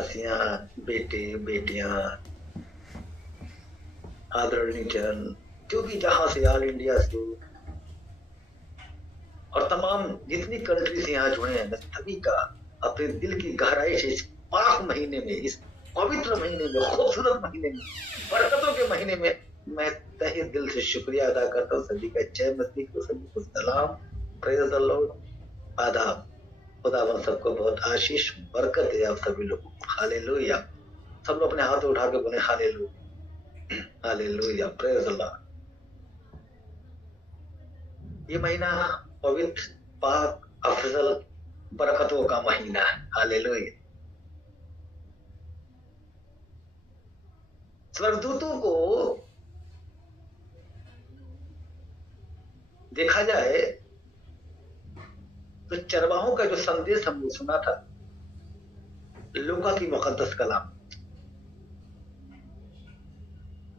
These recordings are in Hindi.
दासियां, बेटे बेटियां, आदरणीय जन, जो भी जहां से ऑल इंडिया से और तमाम जितनी कंट्री से यहाँ जुड़े हैं, मैं सभी का अपने दिल की गहराई से इस पाक महीने में, इस पवित्र महीने में, खूबसूरत महीने में, बरकतों के महीने में मैं तहे दिल से शुक्रिया अदा करता हूँ। सभी का जय मसीह को, सभी को सलाम, प्रेज द लॉर्ड, आदाब। खुदावन सबको बहुत आशीष बरकत दे आप सभी लोगों को। हालेलुया। सब लोग अपने हाथ उठा के बोले hallelujah, hallelujah, praise the Lord. ये महीना पवित्र, पाक, अफजल, बरकतों का महीना है। हालेलुया। स्वर्गदूतों को देखा जाए तो चरवाहों का जो संदेश हमने सुना था लूका की मुकद्दस कलाम,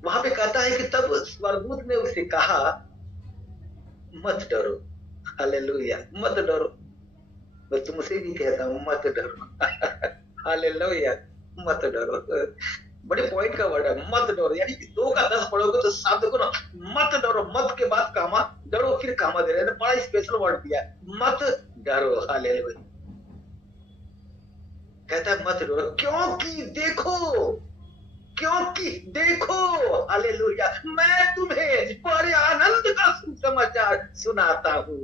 वहां पे कहता है कि तब स्वर्गदूत ने उससे कहा मत डरो। हालेलुया, मत डरो। मैं तुमसे भी कहता हूं मत डरो। हालेलुया, मत डरो। बड़े पॉइंट का वर्ड है, मत डरो। यानी कि 2 का 10 पढ़ोगे तो साथ देखो ना, मत डरो, मत के बाद कामा, डरो फिर कामा दे रहे हैं। बड़ा स्पेशल वर्ड दिया, मत डरो। हालेलुया। कहता है मत डरो, क्योंकि देखो, हालेलुया, मैं तुम्हें बड़े आनंद का सुसमाचार सुनाता हूं।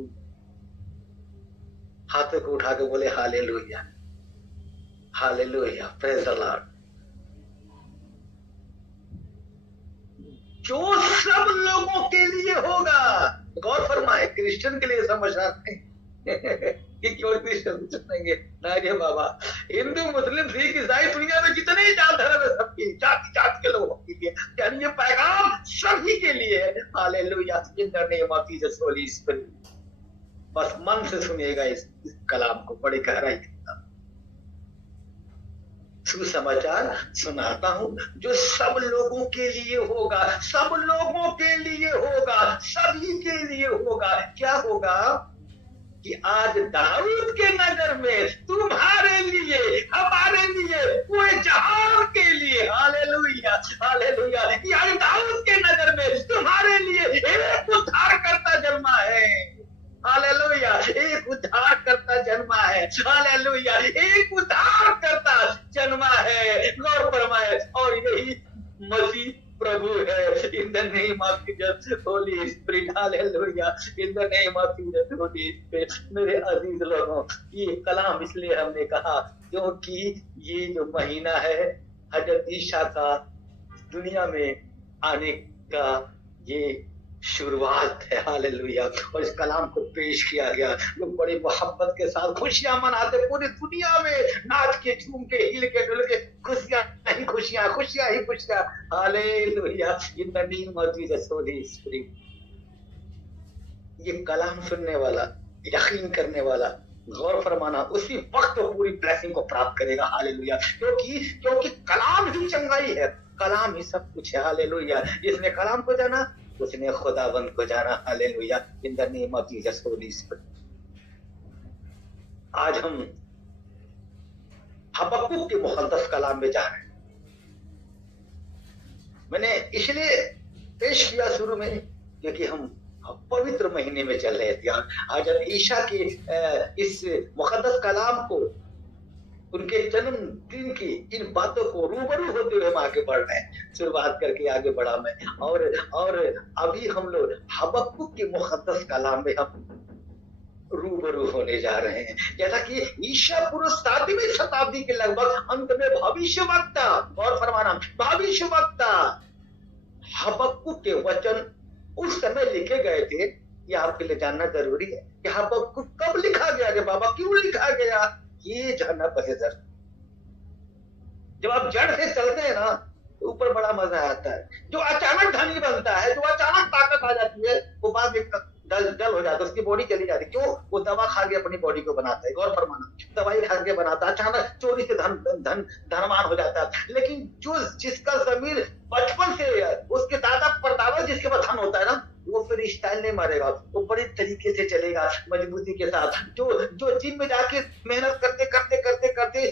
हाथों को उठा के बोले hallelujah, hallelujah, praise the Lord. जो सब लोगों के लिए होगा। गौर फरमाए, क्रिश्चियन के लिए समझना नहीं कि केवल क्रिश्चियन सुनेंगे ना रे बाबा। हिंदू, मुस्लिम, सिख, ईसाई, दुनिया में जितने जात धर्म है सबके, जाति जात के लोगों के लिए, यानी ये पैगाम सभी के लिए है। Hallelujah, in the name of Jesus holy spirit. बस मन से सुनिएगा इस कलाम को बड़ी गहराई के साथ। सुसमाचार सुनाता हूं जो सब लोगों के लिए होगा, सब लोगों के लिए होगा, सभी के लिए होगा। क्या होगा कि आज दाऊद के नगर में तुम्हारे लिए, हमारे लिए, पूरे जहान के लिए, हालेलुया, हालेलुया, यानी दाऊद के नगर में तुम्हारे लिए एक उद्धारकर्ता जन्मा है। हालेलुया, एक उद्धारकर्ता जन्मा है। हालेलुया, एक उद्धारकर्ता जन्मा है। गौर फरमाए, और यही मसीह प्रभु है। इन the name of Jesus holy spirit, hallelujah, in the name of Jesus holy spirit. मेरे अजीज लोगों, ये कलाम इसलिए हमने कहा क्योंकि ये जो महीना है हजरत ईसा का दुनिया में आने का ये शुरुआत है। हालेलुया। और इस कलाम को पेश किया गया, लोग बड़ी मोहब्बत के साथ खुशियां मनाते, पूरी दुनिया में नाच के, झूम के, हिल के, डुल के, खुशियां ही खुशियां, खुशियां ही खुशियां। Hallelujah, in the name of Jesus holy spirit. ये कलाम सुनने वाला, यकीन करने वाला, गौर फरमाना, उसी वक्त वो पूरी ब्लेसिंग को प्राप्त करेगा। हालेलुया, क्योंकि कलाम ही चंगाई है, कलाम ही सब कुछ है। हालेलुया, जिसने कलाम को जाना उसने खुदावंद को जाना। Hallelujah, in the name of Jesus holy spirit. आज हम हबक्कुक के मुकद्दस कलाम में जा रहे हैं। मैंने इसलिए पेश किया शुरू में क्योंकि हम पवित्र महीने में चल रहे थे। आज हम ईशा के इस मुकद्दस कलाम को, उनके जन्मदिन की इन बातों को रूबरू होते हुए हम आगे बढ़ रहे हैं। शुरुआत करके आगे बढ़ा मैं, और अभी हम लोग हबक्कुक के मुकद्दस कलाम में हम रूबरू होने जा रहे हैं। जैसा कि ईसा पूर्व 7वीं शताब्दी के लगभग अंत में भविष्यवक्ता, और फरमाना भविष्यवक्ता हबक्कुक के वचन उस समय लिखे गए थे। ये आपके लिए जानना जरूरी है कि हबक्कुक कब लिखा गया रे बाबा, क्यों लिखा गया, ये जानना पड़ेगा। जब आप जड़ से चलते हैं ना तो ऊपर बड़ा मजा आता है। जो अचानक धनी बनता है, जो अचानक ताकत आ जाती है, वो बाद में डल हो जाता है, उसकी बॉडी चली जाती है। क्यों? वो दवा खा के अपनी बॉडी को बनाता है। गौर फरमाना, दवाई खा के बनाता है, अचानक चोरी से धनवान हो जाता है। लेकिन जो जिसका जमीर बचपन से उसके दादा परदादा जिसके पास धन होता है ना, वो फिर स्टाइल नहीं मारेगा, वो बड़े तरीके से चलेगा, मजबूती के साथ। जो जिम में जाके मेहनत करते करते करते करते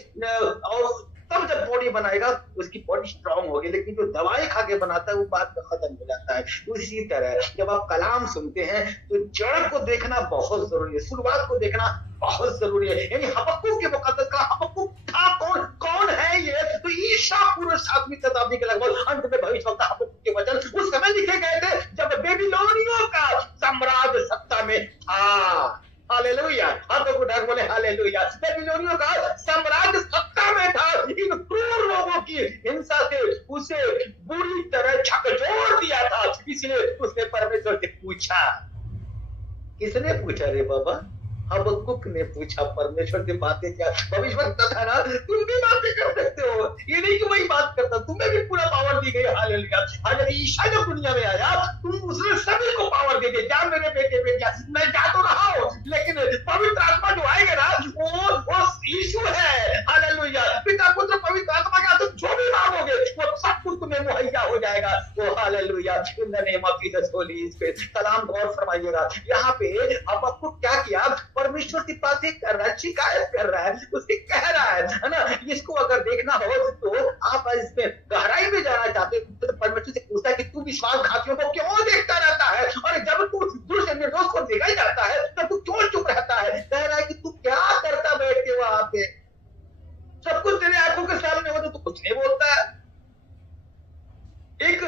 और तब जब बॉडी बनाएगा उसकी बॉडी स्ट्रांग होगी, लेकिन जो दवाई खा के बनाता है वो बाद में खत्म हो जाता है। उसी तरह जब आप कलाम सुनते हैं तो जड़ को देखना बहुत जरूरी है, शुरुआत को देखना बहुत जरूरी है। यानी हबक्कुक के मुकद्दस का हबक्कुक था कौन, कौन है ये? तो ईसा पूर्व 7वीं शताब्दी के लगभग अंत में भविष्यवक्ता हबक्कुक के वचन उस समय लिखे गए थे जब बेबीलोनियों का साम्राज्य सत्ता में था। हालेलुया, हाथों को ढक बोले हालेलुया। बेबीलोनियों का साम्राज्य सत्ता में था, इन क्रूर लोगों की हिंसा से उसे बुरी तरह झकझोर दिया था। इसलिए उसने परमेश्वर से पूछा, किसने पूछा रे बाबा? हबक्कुक ने पूछा परमेश्वर से बातें क्या? भविष्यवक्ता था ना, तुम भी बातें कर सकते हो, ये नहीं कि वही बात करता, तुम्हें भी पूरा पावर दी गई। हालेलुया। जब ईसा जब दुनिया में आया तुम उसने सभी को पावर दे दी। जा मेरे बेटे बेटिया, मैं जा तो रहा हूं, लेकिन पवित्र आत्मा जो आएगा ना वो यीशु है। हालेलुया। पिता पुत्र पवित्र आत्मा का तुम जो भी मांगोगे वो सब कुछ तुम्हें मुहैया हो जाएगा। वो hallelujah. In the name of Jesus holy spirit. सलाम गौर फरमाइएगा। यहाँ पे हबक्कुक क्या किया? परमेश्वर की बातें कर रहा है, शिकायत कर रहा है, उससे कह रहा है ना। इसको अगर देखना हो तो आप इसमें गहराई में जाना चाहते हो तो परमेश्वर से पूछता है कि तू विश्वासघातियों को क्यों देखता रहता है, और जब तू दुष्ट निर्दोष को देखा ही जाता है तब तू क्यों चुप रहता है? कह रहा है कि तू क्या करता बैठ के वहां पे, सब कुछ तेरे आंखों के सामने हो तो कुछ नहीं बोलता है। एक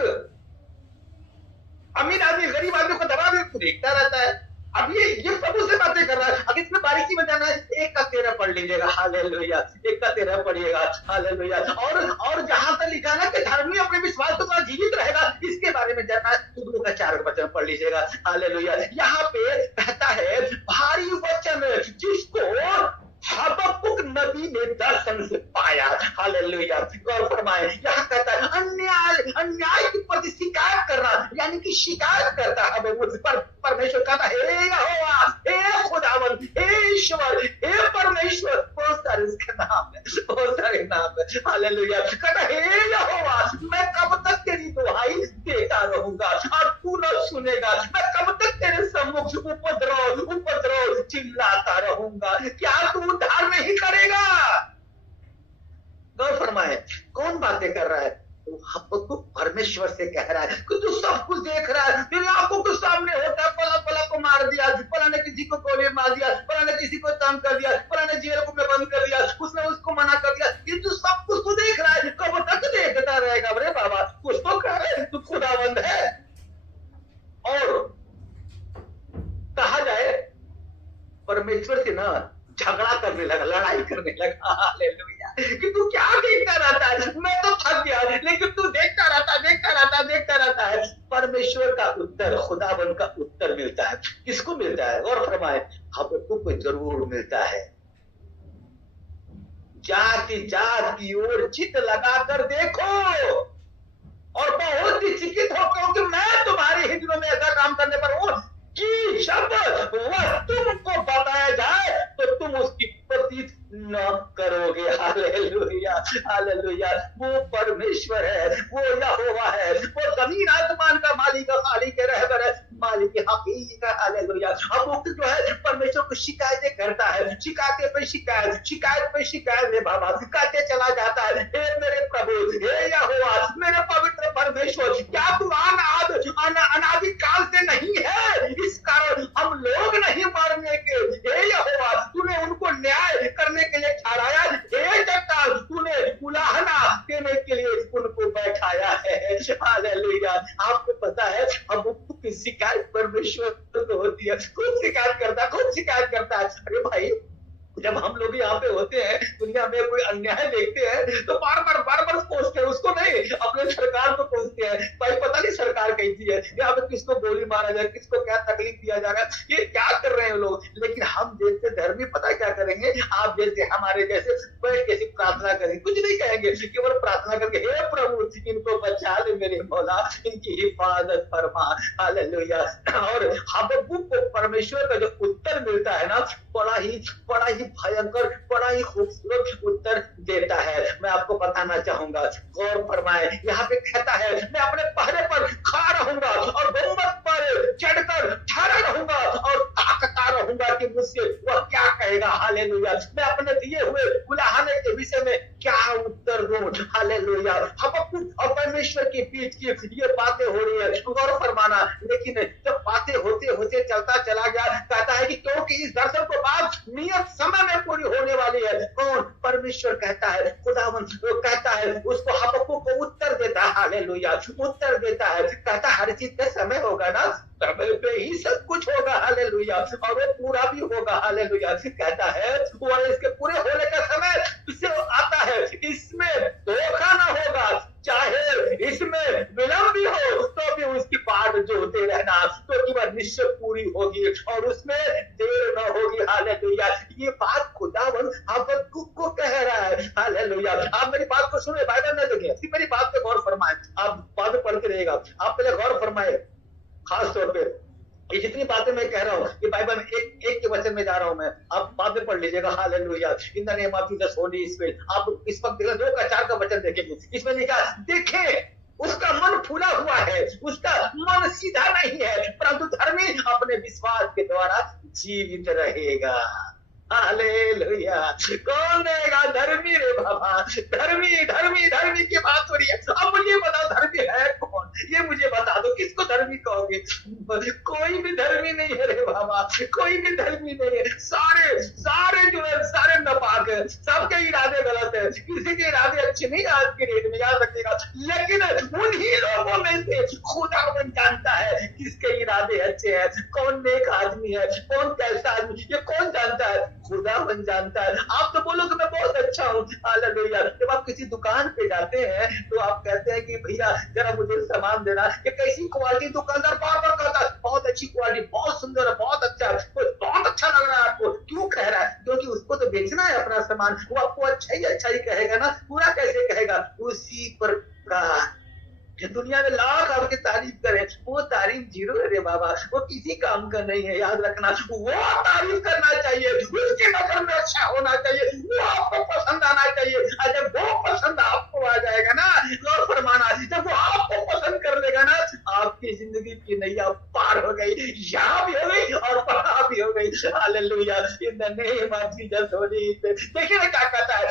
अमीर आदमी गरीब आदमी को दबा दे तो देखता रहता है। अब ये प्रभु से बातें कर रहा है। अगर इसमें बारीकी में जाना है, 1 का 13 पढ़ लीजिएगा। हालेलुया। 1 का 13 पढ़िएगा। हालेलुया। और जहां तक लिखा ना कि धर्मी अपने विश्वास के द्वारा जीवित रहेगा, इसके बारे में जानना है तो 2 का 4 वचन पढ़ लीजिएगा। हालेलुया। यहाँ पे कहता है भारी वचन जिसको हबक्कुक नबी ने दर्शन से पाया। हालेलुया। गौर फरमाए, यहाँ कहता है अन्याय के प्रति शिकायत करना, यानी कि शिकायत करता है मुझ पर। परमेश्वर कहता है हे यहोवा, हे खुदावन, हे ईश्वर, हे परमेश्वर। बहुत सारे उसके नाम है, बहुत सारे नाम है। हालेलुया। कहता है हे यहोवा, मैं कब तक तेरी दुहाई देता रहूंगा और तू न सुनेगा? मैं कब तक तेरे सम्मुख उपद्रव चिल्लाता रहूंगा? क्या तू उद्धार नहीं करेगा? गौर फरमाए, कौन बातें कर रहा है? हबक्कुक परमेश्वर से कह रहा है कि तू सब कुछ देख रहा है, तेरी आंखों के सामने होता है। पला पला को मार दिया, पला ने किसी को गोली मार दिया, पला ने किसी को तंग कर दिया, पला ने जेल में बंद कर दिया, उसने उसको मना कर दिया। ये तू सब कुछ तू देख रहा है, कब तक देखता रहेगा? अरे बाबा कुछ तो कह रहे, तू खुदावंद है। और कहा जाए परमेश्वर से ना झगड़ा करने लगा, लड़ाई करने लगा। हालेलुया। कि तू क्या देखता रहता है? मैं तो थक गया, लेकिन तू देखता रहता है। परमेश्वर का उत्तर, खुदावन का उत्तर मिलता है। किसको मिलता है? और फरमाए हबक्कुक को जरूर मिलता है। जाति जात की ओर चित लगाकर देखो और बहुत ही चिकित हो, क्योंकि मैं तुम्हारे हितों में ऐसा काम करने पर हूं कि जब वह तुमको बताया जाए तो तुम उसकी प्रतीत न करोगे। हालेलुया। हालेलुया। वो परमेश्वर है, वो यहोवा है, वो जमीन आसमान का मालिक है, रहबर है, मालिक हकीक है। हालेलुया। अब वो जो है परमेश्वर को शिकायतें करता है, शिकायत पे शिकायत है बाबा, कहते चला जाता है हे मेरे प्रभु, हे यहोवा, मेरे पवित्र परमेश्वर, क्या तू अनादि काल से नहीं है? इस कारण हम लोग नहीं मरने के। हे यहोवा, तूने उनको न्याय करने के लिए ठहराया, हे जगताल, तूने उलाहना देने के लिए उनको बैठाया है। हालेलुया। आपको पता है अब की शिकायत परमेश्वर तो होती है, खूब शिकायत करता है। अरे भाई जब हम लोग यहाँ पे होते हैं, दुनिया में कोई अन्याय देखते हैं तो बार बार कोसते हैं, उसको नहीं अपने सरकार को कोसते हैं। भाई पता नहीं सरकार कैसी है, यहाँ पे किसको गोली मारा जाए, किसको क्या तकलीफ दिया जा रहा है, ये क्या कर रहे हैं लोग। लेकिन हम जैसे धर्मी पता क्या करेंगे, आप जैसे हमारे जैसे बैठ कैसी प्रार्थना करेंगे, कुछ नहीं कहेंगे, केवल प्रार्थना करके हे प्रभु इनको बचा ले मेरे मौला, इनकी हिफाजत फरमा। हालेलुया। और हबक्कुक को परमेश्वर का जो उत्तर मिलता है ना, बड़ा ही भयंकर, बड़ा ही खूबसूरत उत्तर देता है। मैं आपको बताना चाहूंगा, गौर फरमाए, यहाँ पे कहता है मैं अपने पहरे पर खड़ा रहूंगा और गुम्बद पर चढ़कर ठहरा रहूंगा और ताकता रहूंगा कि मुझसे वह क्या कहेगा। हालेलुया। मैं अपने दिए हुए उलाहने के विषय में क्या उत्तर दूं, हालेलुया। हबक्कुक और परमेश्वर के बीच की ये बातें हो रही है, गौर फरमाना। लेकिन जब बातें होते होते चलता चला गया, कहता है कि क्योंकि इस दर्शन को बात नियत समय में पूरी होने वाली है। कौन? परमेश्वर कहता है, खुदावंद कहता है, उसको हबक्कुक को उत्तर देता है। हालेलुया, उत्तर देता है, कहता हर चीज का समय होगा ना, समय पे ही सब कुछ होगा। हालेलुया, और वो पूरा भी होगा। हालेलुया, कहता है वो इसके पूरे होने का समय इससे आता है, इसमें धोखा ना होगा, चाहे इसमें विलंब भी हो तो भी उसकी बाट जोते रहना, क्योंकि वह निश्चय पूरी होगी और उसमें देर न होगी। हालेलुया, ये बात खुदावन हबक्कुक को कह रहा है। हालेलुया, आप मेरी बात को सुने, बाइबल में देखिए, मेरी बात पे गौर फरमाए। आप बाद में पढ़ते रहेगा, आप पहले गौर फरमाए। खास तौर पे ये जितनी बातें मैं कह रहा हूँ, ये बाइबल में एक एक के वचन में जा रहा हूं मैं, आप बाद में पढ़ लीजिएगा। Hallelujah, in the name of Jesus holy spirit. आप इस वक्त 2 का 4 का वचन देखेंगे, इसमें लिखा देखें उसका मन फूला हुआ है, उसका मन सीधा नहीं है, परंतु धर्मी अपने विश्वास के द्वारा जीवित रहेगा। हालेलुया, कौन रहेगा? धर्मी रे बाबा, धर्मी धर्मी धर्मी की बात हो रही है। अब मुझे बताओ धर्मी है कौन? ये मुझे बता दो, किसको धर्मी कहोगे? कोई भी धर्मी नहीं है रे बाबा, कोई भी धर्मी नहीं है। सारे सारे जो है सारे नापाक है, सबके इरादे गलत है, किसी के इरादे अच्छे नहीं। आज के डेट में याद रखिएगा, लेकिन उन्हीं लोगों में से खुदावन जानता है किसके इरादे अच्छे हैं, कौन नेक आदमी है, कौन कैसा आदमी, ये कौन जानता है? खुदावन जानता है। आप तो बोलो कि मैं बहुत अच्छा हूँ। हालेलुया, जब आप किसी दुकान पे जाते हैं तो आप कहते हैं कि भैया जरा मुझे सामान देना, ये कैसी क्वालिटी? दुकानदार बार बार कहता है बहुत अच्छी क्वालिटी, बहुत सुंदर है, बहुत अच्छा है, बहुत अच्छा लग रहा है आपको। क्यों कह रहा है? क्योंकि उसको तो बेचना है अपना सामान, वो आपको अच्छा ही कहेगा ना, पूरा कैसे कहेगा? उसी प्रकार कि दुनिया में लाख आपकी तारीफ करे, वो तारीफ जीरो है रे बाबा, वो किसी काम का नहीं है। याद रखना, वो तारीफ करना चाहिए, उसके नजर में अच्छा होना चाहिए, वो आपको पसंद आना चाहिए। और जब वो पसंद आपको आ जाएगा ना, गौर फरमाना, जब वो आपको पसंद कर लेगा ना, आपकी जिंदगी की नैया पार हो गई, यहाँ भी हो गई और वहां भी हो गई। Hallelujah, in the name of Jesus holy spirit. देखिए ना क्या कहता है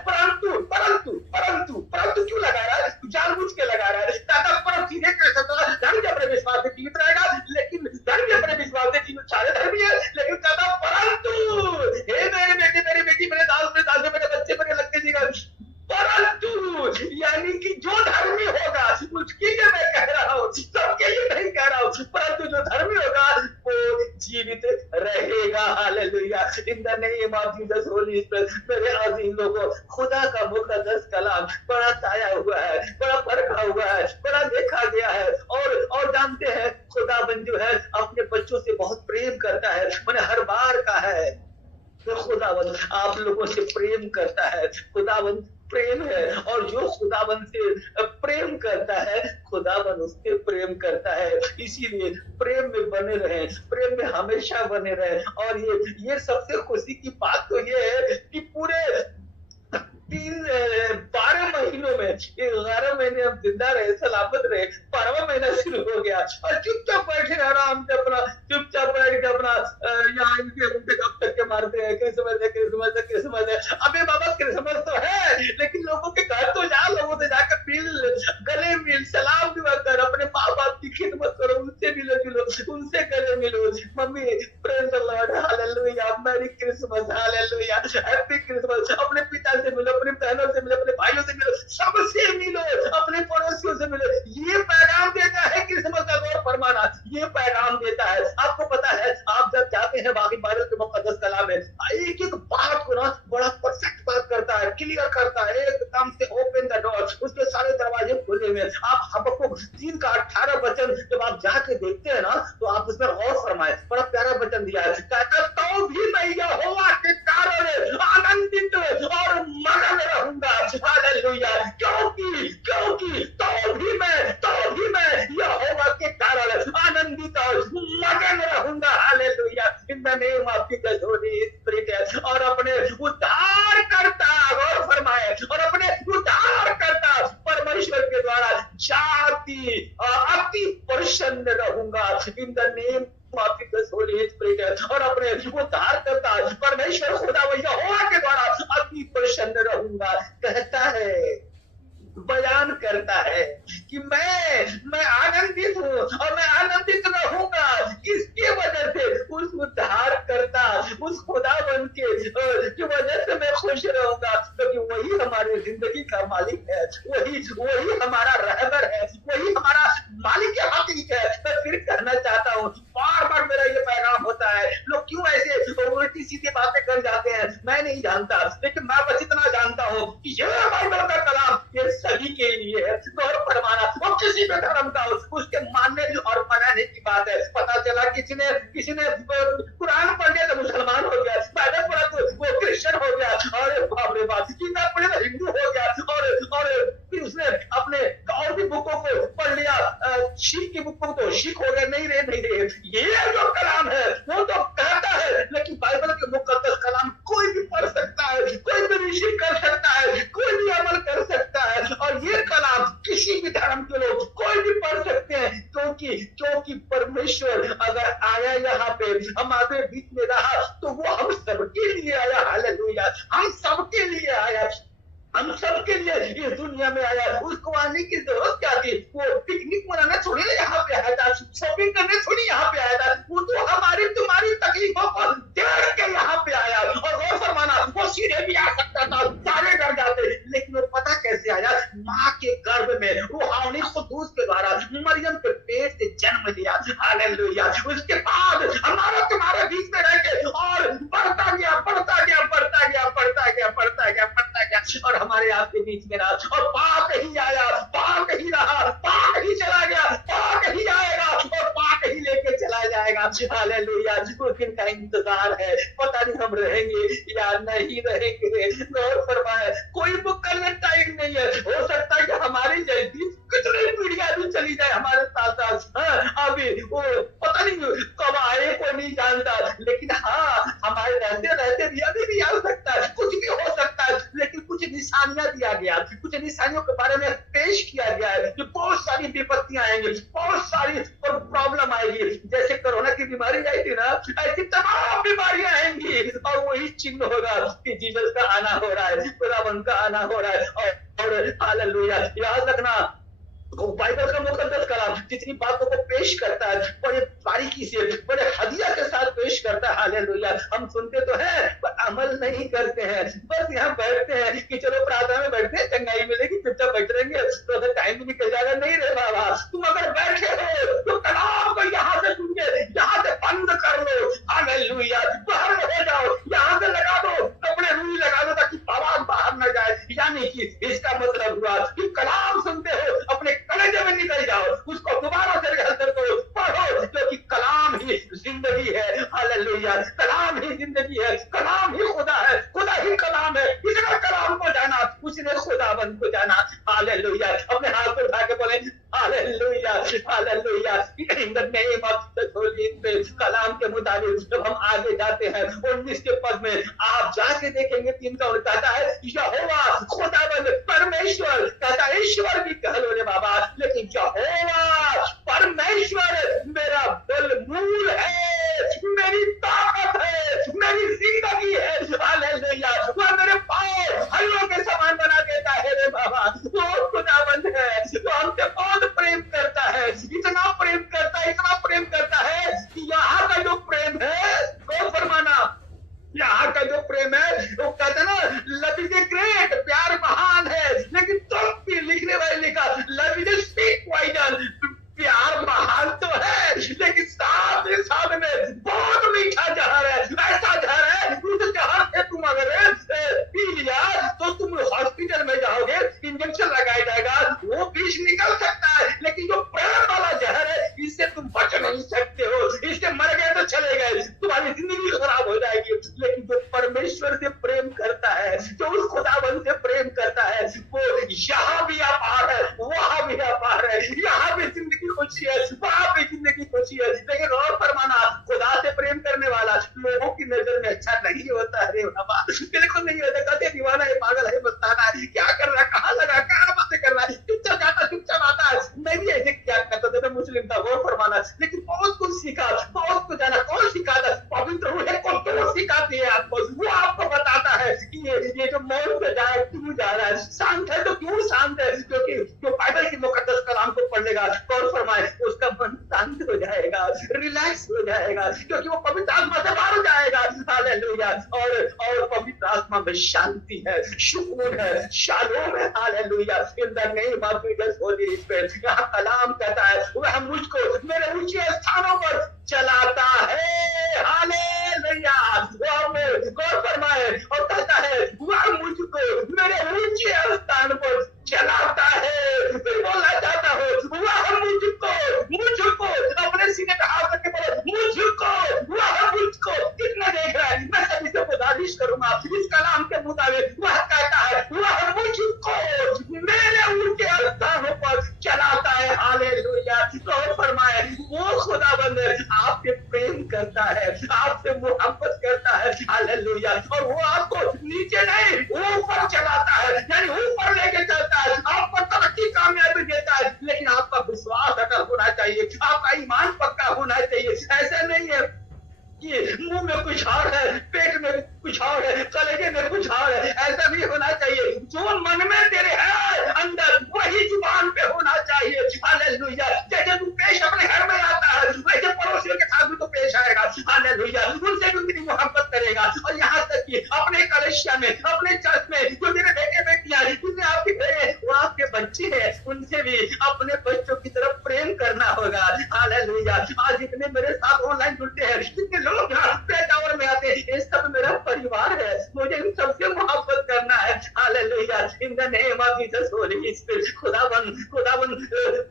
परंतु परंतु परंतु परंतु क्यों लगा रहा है? जानबूझ के लगा रहा है, ताकि पर सीधे कह सकता है धर्म अपने विश्वास से जीवित रहेगा, लेकिन धर्म अपने विश्वास से जीवित, सारे धर्मी है, लेकिन कहता परंतु हे मेरे बेटे, मेरी बेटी, मेरे दास, मेरे दास, मेरे बच्चे, मेरे लगते जीवन, परंतु यानी कि जो धर्मी होगा उसकी लिए मैं कह रहा हूँ, सबके लिए नहीं कह रहा हूँ, परंतु जो धर्मी होगा वो जीवित रहेगा। Hallelujah, in the name of Jesus holy spirit. मेरे अजीज लोगों, खुदा का मुकद्दस कलाम बड़ा छाया हुआ है, बड़ा परखा हुआ है, बड़ा देखा गया है, और जानते हैं खुदाबंद जो है अपने बच्चों से बहुत प्रेम करता है। मैंने हर बार कहा है तो खुदावन आप लोगों से प्रेम करता है, खुदावन प्रेम है, और जो खुदावन से प्रेम करता है खुदावन उससे प्रेम करता है। इसीलिए प्रेम में बने रहे, प्रेम में हमेशा बने रहे। और ये सबसे खुशी की बात तो ये है कि पूरे 12 महीनों में 11 महीने हम जिंदा रहे, सलामत रहे, 12वां महीना शुरू हो गया और चुपचाप बैठे आराम से अपना, चुपचाप बैठ के अपना यहाँ इनके उनके कब तक के मारते हैं, क्रिसमस है क्रिसमस है क्रिसमस है। अबे बाबा क्रिसमस तो है, लेकिन लोगों के घर तो जा, लोगों से जाकर मिल, गले मिल, सलाम दुआ कर, अपने माँ बाप की खिदमत करो, उनसे मिलो जुलो, उनसे गले मिलो। Mummy praise the Lord, hallelujah, merry Christmas, hallelujah, happy Christmas. अपने पिता से मिलो, अपनी बहनों से मिलो, अपने भाइयों से मिलो, सबसे मिलो, अपने पड़ोसियों से मिलो। ये पैगाम देता है क्रिसमस का गौर फरमाना, ये पैगाम देता है। आपको पता है आप जब जाते हैं बाकी बाइबल के मुकद्दस कलाम में, एक एक बात को ना बड़ा परफेक्ट बात करता है, क्लियर करता है, एकदम से ओपन द डोर, उसके सारे दरवाजे खुले हुए। आप हबक्कुक 3 का 18 वचन जब आप जाके देखते हैं ना तो आप उसमें गौर फरमाए, बड़ा प्यारा वचन दिया है। कहता तो भी मैं यहोवा के कारण आनंदित और मगन रहूंगा। हालेलुया, क्योंकि तो भी मैं यहोवा के कारण आनंदित और मगन रहूंगा। Hallelujah, in the name of Jesus holy spirit. और अपने उद्धारकर्ता, गौर फरमाए, और अपने उद्धारकर्ता परमेश्वर के द्वारा जाति अति प्रसन्न रहूंगा। इन द नेम और अपने उद्धारकर्ता परमेश्वर खुदा यहोवा के द्वारा अति प्रसन्न रहूंगा, कहता है। कि मैं आनंदित हूँ और मैं आनंदित रहूंगा। इसकी वजह से उस उद्धारकर्ता, उस खुदावन की वजह से मैं खुश रहूंगा, क्योंकि वही हमारी जिंदगी का मालिक है, वही हमारा रहबर है, वही हमारा मालिक हकीक है। मैं फिर कहना चाहता हूँ, बार बार मेरा ये पैगाम होता है, लोग क्यों ऐसे उल्टी सीधी बातें कर जाते हैं मैं नहीं जानता, लेकिन मैं बस इतना जानता हूँ कि ये बाइबल का कलाम ये सभी के लिए है। गौर फरमाना, वो किसी भी धर्म का उसके मानने और मनाने की बात है। पता चला किसी ने कुरान पढ़ने तो मुसलमान हो गया, बाइबल पढ़ा तो वो क्रिश्चियन हो गया, और बाप रे बाप किताब पढ़े तो हिंदू हो गया, और फिर उसने अपने और भी बुकों को पढ़ लिया, शीख की बुकों तो शीख हो गया। नहीं रे, ये जो कलाम है वो तो कहता है, लेकिन बाइबल के मुकद्दस कलाम कोई भी पढ़ सकता है, कोई भी रिसीव कर सकता है, कोई भी अमल कर सकता है, और ये कलाम किसी भी धर्म के लोग कोई भी पढ़ सकते हैं, क्योंकि परमेश्वर अगर आया यहाँ पे हमारे बीच में रहा तो वो हम सबके लिए आया। हालेलुया, हम सबके लिए आया, हम सबके लिए इस दुनिया में आया। उसको आने की जरूरत क्या थी? वो पिकनिक मनाना थोड़ी ना यहाँ पे आया था, शॉपिंग करने थोड़ी यहाँ पे आया था, वो तो हमारी तुम्हारी तकलीफों को देख के यहाँ पे आया। और गौर फरमाना, वो सीधे भी आ सकता था, सारे डर जाते, लेकिन वो पता कैसे आया? माँ के गर्भ में रूहानी खुदूस के द्वारा मरियम के पेट से जन्म लिया। हालेलुया, उसके बाद हमारा तुम्हारे बीच में रह के और बढ़ता गया, बढ़ता गया, बढ़ता गया, बढ़ता गया, बढ़ता गया, बढ़ता गया, और हमारे आपके बीच में रहा, और पाक ही आया, पाक ही रहा, पाक ही चला गया, पाक ही आएगा और पाक ही लेके चला जाएगा। हालेलुया, उस दिन का इंतजार है, पता नहीं हम रहेंगे या नहीं रहेंगे। गौर फरमाए, कोई मुकर्रर टाइम नहीं है, हो सकता है कि हमारी जैसी कितनी पीढ़ियां भी चली जाए हमारे साथ साथ। हाँ, अभी वो पता नहीं कब आए, कोई नहीं जानता, लेकिन हाँ हमारे रहते रहते भी अभी भी आ सकता है, कुछ भी हो सकता है, लेकिन कुछ निशानियां दिया गया, कुछ निशानियों के बारे में पेश किया गया है कि बहुत सारी विपत्तियां आएंगी, बहुत सारी प्रॉब्लम आएगी। जैसे कोरोना की बीमारी आई थी ना, ऐसी तमाम बीमारियां आएंगी, और वही चिन्ह होगा कि जीसस का आना हो रहा है, खुदावन का आना हो रहा है। और हालेलुया, याद रखना, बाइबल का मुकद्दस कलाम जितनी बातों को पेश करता है बड़े बारीकी से, बड़े हदिया के साथ पेश करता है। हालेलुया, हम सुनते तो हैं पर अमल नहीं करते हैं, बस यहाँ बैठते हैं कि चलो प्रार्थना में बैठते हैं, चंगाई मिलेगी, चुपचाप बैठ रहेंगे तो अगर टाइम भी निकल जाएगा। नहीं रे बाबा, तुम अगर बैठे हो तो कलाम को यहाँ से सुन के यहाँ से बंद कर लो। हालेलुया, बाहर हो जाओ, यहाँ से लगा दो, कपड़े रूई लगा दो ताकि आवाज बाहर न जाए। यानी कि इसका मतलब हुआ कि कलाम सुनते हो, अपने कलेजे में निकल जाओ, उसको दोबारा से रिहर्सल करो, पढ़ो, क्योंकि कलाम ही जिंदगी है। हालेलुया, कलाम ही जिंदगी है, कलाम ही खुदा है, खुदा ही कलाम है। इसने कलाम को जाना, उसने खुदाबंद को जाना। हालेलुया, अपने हाथ को उठा के बोले hallelujah, hallelujah. In the name of the holy spirit, कलाम के मुताबिक जब हम आगे जाते हैं 19 के पद में आप जाके देखेंगे, 3 का कहता है यहोवा खुदाबंद परमेश्वर, कहता है ईश्वर भी कह लो रे बाबा, लेकिन यहोवा परमेश्वर मेरा बलमूल है, मेरी ताकत है, मेरी जिंदगी है। हालेलुया, वह मेरे पाँव हल्लों के समान बना देता है रे बाबा। वो खुदाबंद है, तो हमसे बहुत प्रेम करता है, इतना प्रेम करता है, इतना प्रेम करता है कि यहाँ का जो प्रेम है, गौर फरमाना, यहाँ का जो प्रेम है वो कहते हैं ना लव इज ग्रेट, प्यार महान है, लेकिन शांत है, क्योंकि जो बाइबल की मुकद्दस कलाम को पढ़ लेगा, गौर फरमाए, उसका मन शांत हो जाएगा, रिलैक्स हो जाएगा, क्योंकि वो पवित्र आत्मा से भर जाएगा। हालेलुया। और पवित्र आत्मा में शांति है, सुकून है, शालोम है। Hallelujah. In the name of Jesus holy spirit, यहाँ कलाम कहता है वह मुझको मेरे ऊंचे स्थानों पर चलाता है। हालेलुया। गौर फरमाए और कहता है वह मुझको मेरे ऊंचे स्थान पर चलाता है। फिर बोलना चाहता हूँ वह मुझको अपने सीने पे हाथ रख के बोलो, मुझको कितना देख रहा है। मैं सभी से गुजारिश करूंगा इस कलाम के मुताबिक वह कहता है वह मुझको मेरे ऊंचे स्थानों पर चलाता है। हालेलुया। गौर फरमाए वो खुदाबंद आपसे प्रेम करता है, आपसे मोहब्बत करता है। हालेलुया। और वो आपको नीचे नहीं ऊपर चलाता है, यानी ऊपर लेके चलता है, आपको तरक्की कामयाबी देता है। लेकिन आपका विश्वास अटल होना चाहिए, आपका ईमान पक्का होना चाहिए। ऐसा नहीं है कि मुंह में कुछ और है, पेट में कुछ और है, कलेजे में कुछ और है। ऐसा भी होना चाहिए। जो मन में तेरे है अंदर वही जुबान पे होना चाहिए। हालेलुया। जैसे तू पेश अपने घर में आता है वैसे पड़ोसियों के साथ भी तो पेश आएगा। हालेलुया। उनसे भी उतनी मोहब्बत करेगा। और यहाँ तक कि अपने कलेशिया में, अपने चर्च में जो तेरे बेटे बेटियां जिनमें आपके वो आपके बच्चे हैं, उनसे भी अपने बच्चों की तरफ प्रेम करना होगा। हालेलुया। आज जितने मेरे साथ ऑनलाइन जुड़ते हैं, जितने लोग यहाँ टावर में आते हैं, ये सब मेरा परिवार है। मुझे इन सबसे मोहब्बत करना है। Hallelujah. In the name of Jesus holy spirit. खुदावन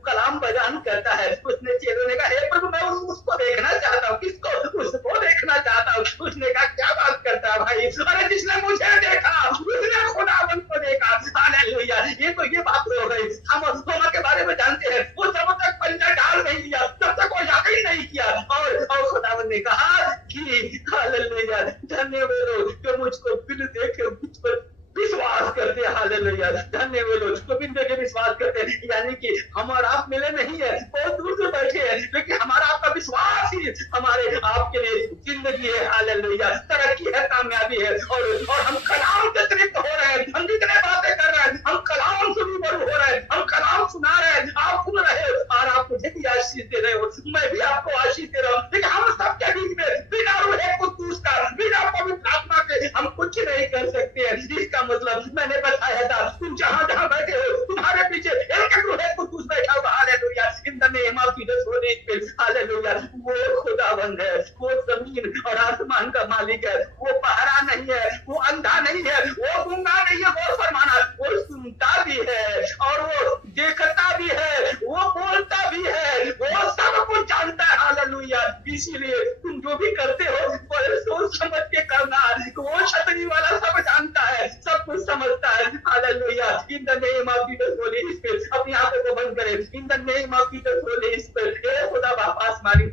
कलाम बयान करता है। उसने चेलों ने कहा हे प्रभु मैं उसको देखना चाहता हूँ। किसको? उसको देखना चाहता हूँ। उसने कहा क्या बात करता है भाई? अरे जिसने मुझे देखा उसने खुदावन को देखा। हालेलुया। ये बात हो गई। हम के बारे में जानते हैं, वो जब तक पंजा डाल नहीं दिया तब तक वो यकीन नहीं किया। और खुदावन ने कहा कि हालेलुया धन्य वे लोग जो मुझको बिन देखे मुझ पर विश्वास करते हैं। हालेलुया। धन्य वे लोग जो बिन देखे विश्वास करते हैं। यानी कि हम और आप मिले नहीं है, बहुत दूर से बैठे हैं, लेकिन हमारा आपका विश्वास ही हमारे आपके लिए जिंदगी है। हालेलुया। तरक्की है, कामयाबी है। और हम कलाम के तृप्त हो रहे हैं। हम जितने बातें कर रहे हैं हम कलाम से रूबरू हो रहे हैं, हम कलाम सुना रहे हैं, आप सुन रहे हो और आप मुझे भी आशीष दे रहे हो, मैं भी आपको आशीष दे रहा हूँ। लेकिन हम सबके बीच में बिना रूहे कुद्दूस का, बिना पवित्र आत्मा के हम कुछ नहीं कर सकते हैं। इसका मतलब मैंने बताया था तुम जहां जहां बैठे हो तुम्हारे पीछे एक रूहे कुद्दूस बैठा हुआ। Hallelujah. In the name of Jesus holy spirit. Hallelujah. वो खुदावंद है, वो जमीन और आसमान का मालिक है। वो पहरा नहीं है, वो अंधा नहीं है, वो गूंगा नहीं है। वो फरमाना वो सुनता भी है और वो देखता भी है, वो बोलता भी है, वो सब कुछ जानता है। हालेलुया। इसीलिए तुम जो भी करते हो बड़े सोच समझ के करना। वो छतरी वाला सब जानता है, सब कुछ समझता है। Hallelujah. In the name of Jesus holy spirit. अपनी आंखों को बंद करें। In the name of Jesus holy spirit. हे खुदा बाप आसमानी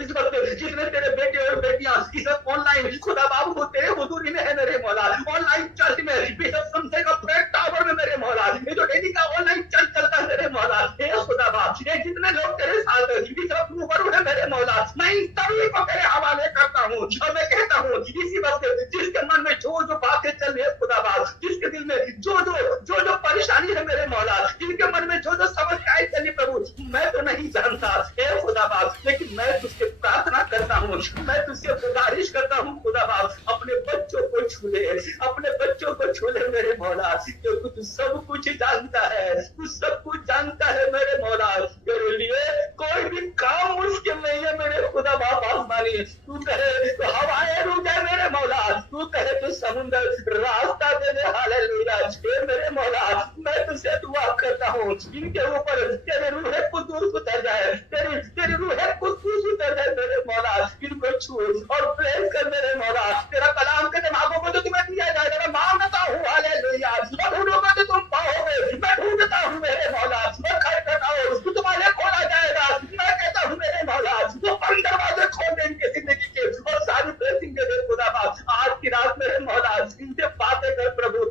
इस वक्त जितने तेरे बेटे और बेटियां इस ऑनलाइन खुदा बाबू को तेरे हुजूरी में है मेरे मौला, ऑनलाइन चर्च में बिशप समसे का प्रेयर टावर में मेरे मौला, ये जो डेली का ऑनलाइन चर्च चलता है मेरे मौला, हे खुदा बाप ये जितने लोग तेरे साथ इस वक्त रूबरू है मेरे मौला, मैं इन सभी को तेरे हवाले करता हूँ और मैं कहता हूँ इसी वक्त जिसके मन में जो जो बातें चल रही है खुदा बाप, जिसके दिल में जो परेशानी है मेरे मौला, जिनके मन में जो समस्याएं चली प्रभु, मैं तो नहीं जानता हे खुदा बाप, लेकिन मैं तुझसे प्रार्थना करता हूँ, मैं तुझसे गुजारिश करता हूँ खुदा बाप, अपने बच्चों को छू ले, अपने बच्चों को छू ले मेरे मौला, क्योंकि तू सब कुछ जानता है, तू सब कुछ जानता है मेरे मौला। तेरे लिए कोई भी काम मुश्किल नहीं है मेरे खुदा बाप आसमानी। तू कहे तो हवाएं रुक जाए मेरे मौला, तू कहे तो समुद्र रास्ता दे दे। हालेलुया। मेरे मौला मैं तुझसे दुआ करता हूँ इनके ऊपर तेरे रूह कुद्दूस उतर जाए, तेरी रूह कुद्दूस उतर जाए मेरे मौला, इनको छू और प्रेस कर मेरे मौला। तेरा कलाम के दिमागों को जो तुम्हें दिया जाएगा मैं मांगता हूँ। हालेलुया। और ढूंढोगे तो तुम पाओगे, मैं ढूंढता हूँ मेरे मौला, मैं खटखटा हूँ तो तुम्हारे खोला जाएगा। मैं कहता हूँ मेरे मौला तो बंद दरवाजे खोल दे इनके जिंदगी के और सारी ब्लेसिंग दे दे खुदा बाप। आज की रात मेरे मौला इनसे बातें कर प्रभु,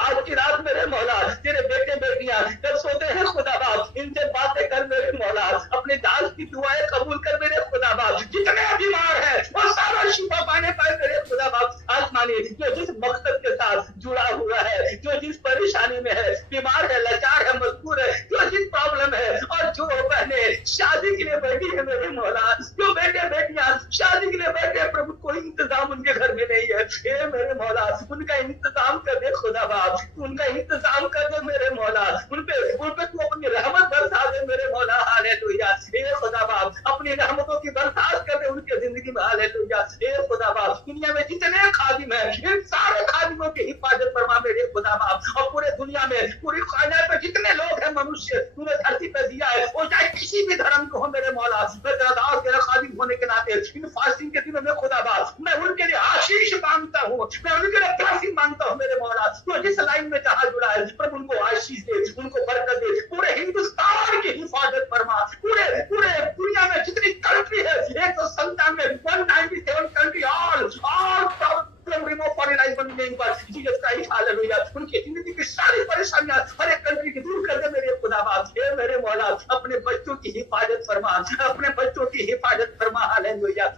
आज की रात मेरे मौला तेरे बेटे बेटियां जब सोते हैं खुदा बाप, इनसे बातें कर मेरे मौला, अपने दास की दुआएं कबूल कर मेरे खुदा बाप। जितने बीमार हैं वो सारा शिफा पाने पाए मेरे खुदा बाप आसमानी। उनका इंतजाम कर दे खुदा बाप, उनका इंतजाम कर दे मेरे मौला, उन पे तू अपनी रहमत बरसा दे मेरे मौला, हालेलुया। ए खुदा बाप, अपनी रहमतों की बरसात कर दे उनकी जिंदगी में, हालेलुया। ए खुदा बाप, दुनिया में जितने खादिम हैं, इन सारे खादिमों की हिफाजत फरमा मेरे खुदा बाप, और पूरे दुनिया में, पूरी कायनात में जितने लोग हैं मनुष्य तूने धरती पे दिया है, वो चाहे किसी भी धर्म को हो मेरे मौला, मैं तेरा दास तेरा खादिम होने के नाते इन फास्टिंग के दिनों में खुदा बाप, मैं उनके लिए आशीष मांगता हूँ, मैं उनके लिए ब्लेसिंग मांगता हूँ मेरे मौला। तो जिस लाइन में जहां जुड़ा है प्रभु उनको आशीष दे, उनको बरकत दे, पूरे हिंदुस्तान की हिफाजत फरमा, पूरे पूरे दुनिया में जितनी कंट्री है 197 197 कंट्री ऑल उनकी जिंदगी की सारी परेशानियां हर एक कंट्री की दूर कर दे मेरे खुदा बाप। मेरे मौला, अपने बच्चों की हिफाजत फरमा, अपने बच्चों की हिफाजत फरमा, hallelujah.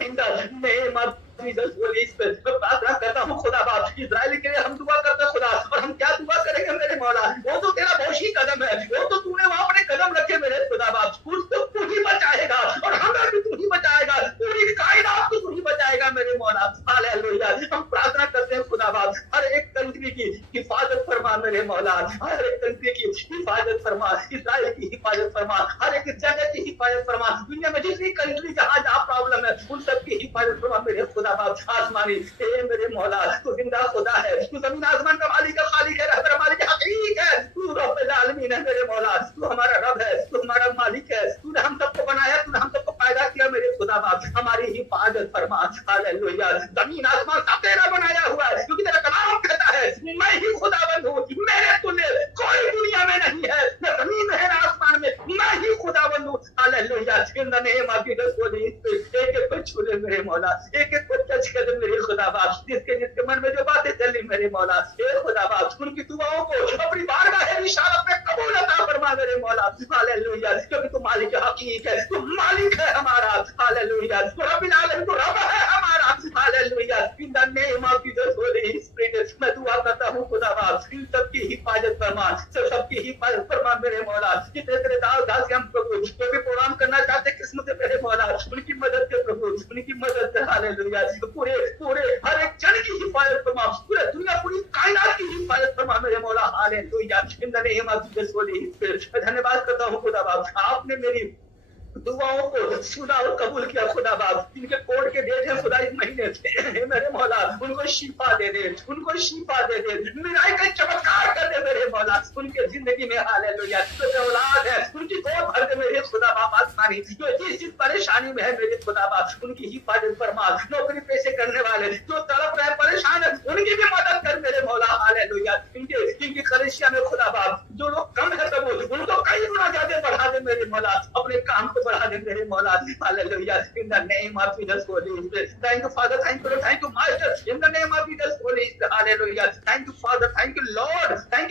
In the name of Jesus holy spirit, मैं प्रार्थना करता हूँ खुदा बाप, इजराइल के लिए हम दुआ करते हैं खुदा, और हम क्या दुआ करेंगे मेरे मौला, वो तो तेरा बहुत ही कदम है, वो तो तूने वहां अपने कदम रखे मेरे खुदा बाप, उसको तू ही बचाएगा और हमें भी तू ही बचाएगा, पूरी कायनात को तू ही बचाएगा मेरे मौला, हालेलुया। हम प्रार्थना करते हैं खुदा बाप, हर एक कंट्री की हिफाजत फरमा मेरे मौला, हर एक कंट्री की हिफाजत फरमा, इजराइल की हिफाजत फरमा, हर एक जगह की हिफाजत फरमा, दुनिया में जितनी कंट्री जहां जहां प्रॉब्लम है उन सबकी हिफाजत फरमा मेरे खुदा बाप। आसमानी ए मेरे मौला, तू जिंदा खुदा है, तू जमीन आसमान का मालिक है, खालिक है, रहबर मालिक है, हकीक है, तू रब्बुल आलमीन है मेरे मौला, तू हमारा रब है, तू हमारा मालिक है, तूने हम सबको बनाया, तूने हम सबको पैदा किया मेरे खुदा बाप, हमारी हिफाजत फरमा, हालेलुया। जमीन आसमान सब तेरा बनाया हुआ है, क्योंकि तेरा कलाम कहता है मैं ही खुदावंद हूँ, मेरे तुल्य कोई दुनिया में नहीं है, न जमीन में है न आसमान में, मैं ही खुदावंद हूँ, hallelujah. In the name of Jesus holy spirit, एक को छू ले मेरे मौला, एक को टच कर दे मेरे खुदा बाप, जिसके मन में जो बातें चली मेरे मौला, हे खुदा बाप, उनकी दुआओं को अपनी बारगाह रिसालत में कबूल अता फरमा मेरे मौला, हालेलुया। क्योंकि तू मालिक हकीक है, तू मालिक है हमारा, हालेलुया, तू रब्बुल आलमीन, तू रब है हमारा, hallelujah. In the name of Jesus holy spirit, मैं दुआ करता हूँ खुदा बाप, इन सबकी हिफाजत फरमा, सबकी हिफाजत फरमा मेरे मौला, जितने तेरे दास दास हम प्रभु जो भी प्रोग्राम करना चाहते किस्मत से मेरे मौला, उनकी मदद कर प्रभु, उनकी मदद कर, हालेलुया। पूरे पूरे हर एक जन की हिफाजत फरमा, पूरे दुनिया पूरी कायनात की हिफाजत फरमा मेरे मौला, hallelujah. In the name of Jesus holy spirit, मैं धन्यवाद करता हूँ खुदा बाप, आपने मेरी दुआओं को सुना और कबूल किया खुदा बाप, जिनके कोर्ट के डेट है खुदा इस महीने से मेरे मौला, उनको शिफा दे दे, उनको शिफा दे दे, मिराई का चमत्कार कर दे मेरे मौला उनके जिंदगी में, हालेलुया। जो औलाद है उनकी गोद भर दे मेरे खुदा बाप, आसमानी जो जिस परेशानी में है मेरे खुदा बाप उनकी हिफाजत फरमा, नौकरी पैसे करने वाले जो तड़प रहे परेशान है उनकी भी मदद कर मेरे मौला, हालेलुया। इनकी कलीसिया में खुदा बाप जो लोग कम है प्रभु उनको कई गुना ज्यादा बढ़ा दे मेरे मौला, अपने काम को बढ़ा दे मेरे मौला, hallelujah. In the name of Jesus holy spirit, thank you father, thank you master, in the name of Jesus holy spirit, hallelujah. Thank you father, thank you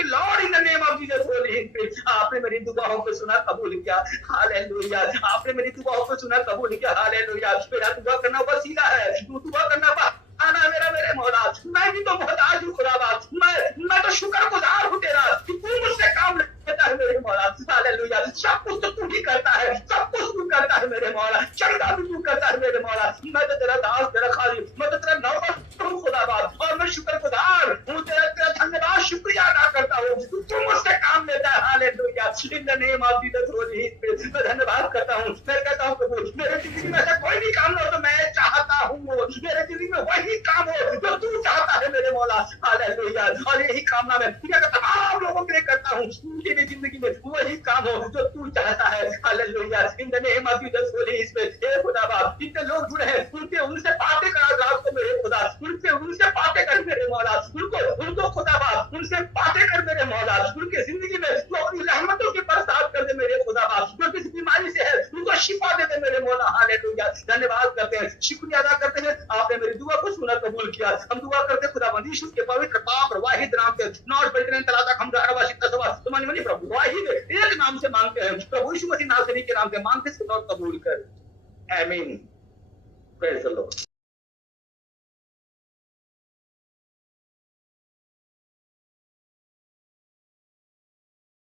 Lord, in the name of Jesus holy spirit. आपने मेरी दुआओं को सुना, कबूल किया, हालेलुया। आपने मेरी दुआओं को सुना, कबूल किया, हालेलुया। मेरा दुआ करना वसीला है, तू दुआ करना आना मेरे मौला, मैं भी तो मोहताज हूँ खुदा बाप, मैं तो शुक्रगुजार हूँ तेरा कि तू मुझसे काम लेता है मेरे मौला, हालेलुया। सब कुछ तो तू ही करता है, सब कुछ तू करता है मेरे मौला, चंगा भी तू करता है मेरे मौला, मैं तो तेरा दास, तेरा खाली, मैं तो तेरा नौकर हूँ खुदा बाप, और मैं शुक्रगुजार हूँ तेरा धन्यवाद शुक्रिया अदा करता हूँ, तू मुझसे काम लेता है, hallelujah. In the name of Jesus holy spirit, मैं धन्यवाद करता हूँ, मैं कहता हूँ प्रभु मेरे जिंदगी में ऐसा कोई भी काम ना हो तो मैं चाहता हूँ मेरे जिंदगी में वही काम हो जो तू चाहता है मेरे मौला, हालेलुया। और यही कामना मैं दुनिया के तमाम लोगों के लिए करता हूँ, उनकी भी जिंदगी में वही काम हो जो तू चाहता है, hallelujah. In the name of Jesus holy spirit, हे खुदा बाप जितने लोग जुड़े हैं उनसे बातें करा रात को मेरे खुदा, उनसे बातें कर मेरे मौला, उनको खुदा बाप उनसे बातें कर मेरे मौला, उनके जिंदगी में तू अपनी रहमतों की बरसात कर दे मेरे खुदा बाप, जो किस बीमारी से है उनको शिफा दे दे मेरे मौला, हालेलुया। धन्यवाद करते हैं, शुक्रिया अदा करते हैं, आपने मेरी दुआ को सुना, कबूल किया। हम दुआ करते हैं खुदा यीशु के पवित्र पाक और वाहिद नाम से, नॉट बल्कि तलाता हम तुम्हारी मनी प्रभु वाहिद एक नाम से मांगते हैं, प्रभु यीशु मसीह नासरी के नाम से मांगते हैं और कबूल कर, आमीन। Praise the Lord.